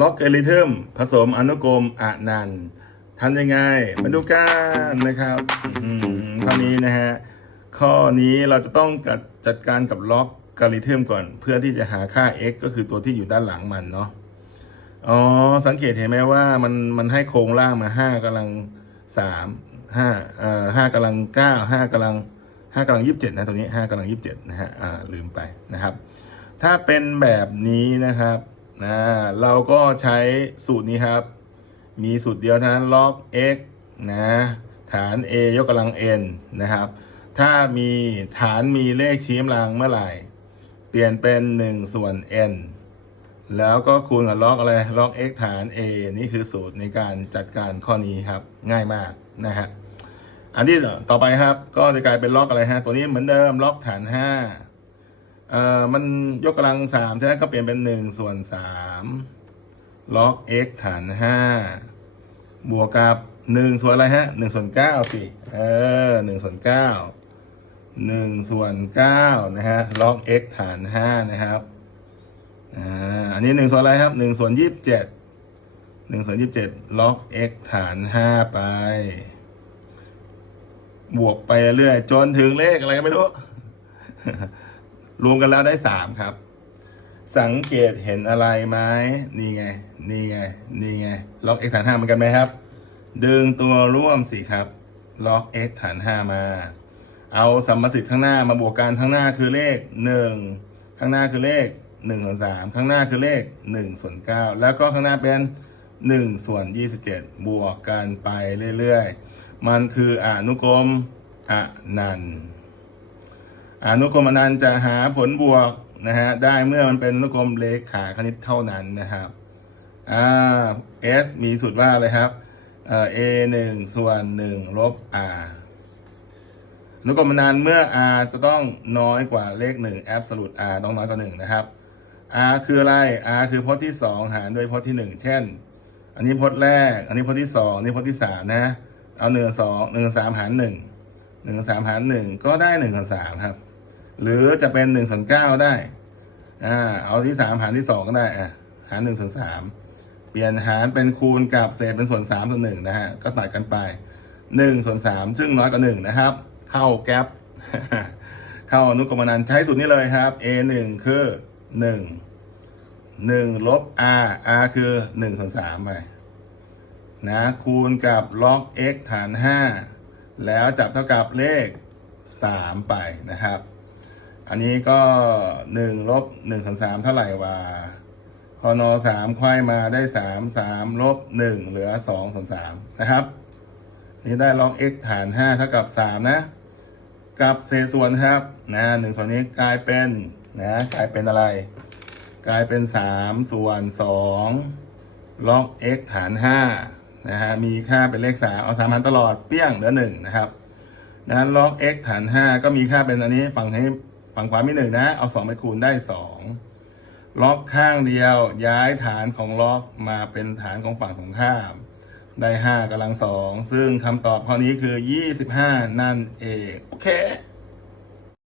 ล็อกเอลิทึมผสมอนุกรมอนันต์ทำยังไง มาดูกันนะครับอืมข้อนี้นะฮะ ข้อนี้เราจะต้องจัดการกับล็อกกาลิทึมก่อน เพื่อที่จะหาค่า x ก็คือตัวที่อยู่ด้านหลังมันเนาะอ๋อ สังเกตเห็นไหมว่ามันมันให้โครงล่างมาห้ากำลังสามห้าเอ่อห้ากำลังเก้าห้ากำลังห้ากำลังยี่สิบเจ็ดนะตัวนี้ห้ากำลังยี่สิบเจ็ดนะฮะอ่าลืมไปนะครับ ถ้าเป็นแบบนี้นะครับ นะเราก็ใช้สูตรนี้ครับ มีสูตรเดียวเท่านั้นล็อก x นะฐาน a ยกกำลัง n นะครับ ถ้ามีฐานมีเลขชี้กำลังเมื่อไหร่ เปลี่ยนเป็น 1 ส่วน n แล้วก็คูณกับล็อกอะไรล็อก x ฐาน a นี่คือสูตรในการจัดการข้อนี้ครับ ง่ายมากนะฮะอันที่ต่อไปครับ ก็จะกลายเป็นล็อกอะไรฮะตัวนี้เหมือนเดิมล็อกฐาน 5 เอ่อมันยกกำลัง3ใช่ไหมก็เปลี่ยนเป็น1ส่วน3ล็อก x ฐาน5บวกกับ1ส่วนอะไรฮะ1ส่วน9สิเออ1ส่วน9 1ส่วน9นะฮะล็อก x ฐาน5นะครับอ่าอันนี้หนึ่งส่วนอะไรครับหนึ่งส่วนยี่สิบเจ็ดหนึ่งส่วนยี่สิบเจ็ดล็อก x ฐานห้าไป บวกไปเรื่อยจนถึงเลขอะไรก็ไม่รู้ รวมกันแล้วได้สามครับ สังเกตเห็นอะไรไหมนี่ไง นี่ไง นี่ไง ล็อก x ฐานห้าเหมือนกันไหมครับ ดึงตัวร่วมสิครับ ล็อก x ฐานห้ามา เอาสัมมสิทธิ์ข้างหน้ามาบวกกันข้างหน้าคือเลขหนึ่งข้างหน้าคือเลขหนึ่งส่วนสามข้างหน้าคือเลขหนึ่งส่วนเก้าแล้วก็ข้างหน้าเป็นหนึ่งส่วนยี่สิบเจ็ดบวกกันไปเรื่อยๆ มันคืออนุกรมอนันต์ อนุกรมอนันต์จะหาผลบวกนะฮะได้เมื่อมันเป็นอนุกรมเลขาคณิตเท่านั้นนะครับอ่า s มีสูตรว่าอะไรครับเอ่อ a หนึ่งส่วนหนึ่งลบ r อนุกรมอนันต์เมื่อ r จะต้องน้อยกว่าเลข1 absolute r ต้องน้อยกว่า1นะครับ r คืออะไร r คือพจน์ที่ 2 หารด้วยพจน์ที่ 1 เช่น อันนี้พจน์แรก อันนี้พจน์ที่ 2 อันนี้พจน์ที่ 3 นะ เอา1 2 1 3 หาร 1 1 3 หาร 1 ก็ได้1ส่วน3ครับ หรือจะเป็น1ส่วน9ได้อ่าเอาที่3หารที่2ก็ได้อะหาร1ส่วน3เปลี่ยนหารเป็นคูณกับเศษเป็นส่วน3ส่วน1นะฮะก็ตัดกันไป1ส่วน3ซึ่งน้อยกว่า1นะครับ เข้าแก๊ปเข้าอนุกรรมนันต์ใช้สูตรนี้เลยครับ a 1คือ1 1ลบ r r คือ1ส่วน3ไปนะคูณกับล็อก x ฐาน5แล้วจับเท่ากับเลข3ไปนะครับ อันนี้ก็1ลบ1ส่วน3เท่าไหร่วะพอน3ควายมาได้3 3ลบ1เหลือ2ส่วน3นะครับนี่ได้ล็อก x ฐาน5เท่ากับ3นะ กับเศษส่วนครับนะหนึ่งส่วนนี้กลายเป็นนะกลายเป็นอะไร กลายเป็น3ส่วน2ล็อก x ฐาน5นะฮะมีค่าเป็นเลข3เอา3หารตลอดเปี้ยงเหลือ1นะครับนั้นล็อก x ฐาน5ก็มีค่าเป็นอันนี้ฝั่งให้ ฝั่งขวามีหนึ่งนะ เอาสองไปคูณได้สองล็อกข้างเดียวย้ายฐานของล็อกมาเป็นฐานของฝั่งตรงข้าม ได้ห้ากำลังสองซึ่งคำตอบข้อนี้คือยี่สิบห้านั่นเอง โอเค